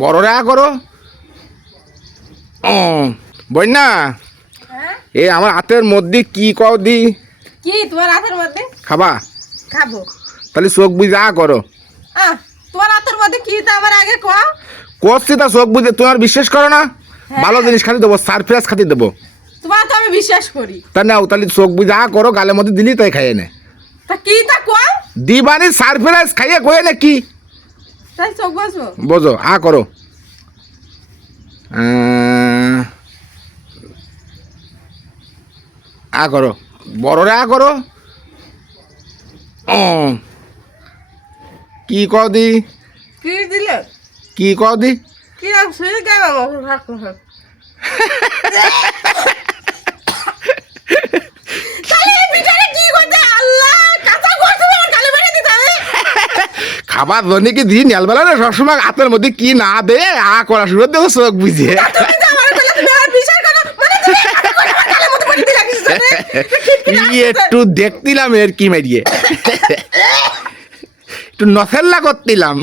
বড়রে আ করো। ও বন্যা, এই আমার হাতের মধ্যে কি কও দি? কি তোমার হাতের মধ্যে? খাবা? খাবো। তাহলে চোখ বুঝে আ করো। তোমার হাতের মধ্যে কি তা আমার আগে কও। করছি তা চোখ বুঝে, তুমি আর বিশ্বাস করো না? ভালো জিনিস খাতে দেবো, সারপ্রাইজ খাতে দেবো। তোমার তো আমি বিশ্বাস করি। তা নাও, তাহলে চোখ বুঝে আ করো, গালের মধ্যে দিলি তাই খাইয়ে নে। তা কি তা কও? দিবানি সারপ্রাইজ খাইয়ে কয়ে নে কি? তাই চোখ বসবো। বোঝো, আ করো। আ করো, বড়রে আ করো। ও কি কও দি? কি দিলে? কি কও দি? কি আছে কেন ভাগ করে? তাহলে এই ভিতরে কি করতে? আল্লাহ কাঁচা করতে আমার গালে মেরে দিতে হবে। খাবার জন্য কি দিন নেলবেলা না সবসময় হাতের মধ্যে কি না দে আ করা শুরু দেবো চোখ বুঝে। তুমি তো আমার বলে তুমি আমার বিচার করো। মানে তুমি কাঁচা করে আমার গালের মধ্যে মেরে দিলা কিছু জানে? একটু দেখতিলাম এর কি মারিয়ে, একটু নফেল্লা করতিলাম।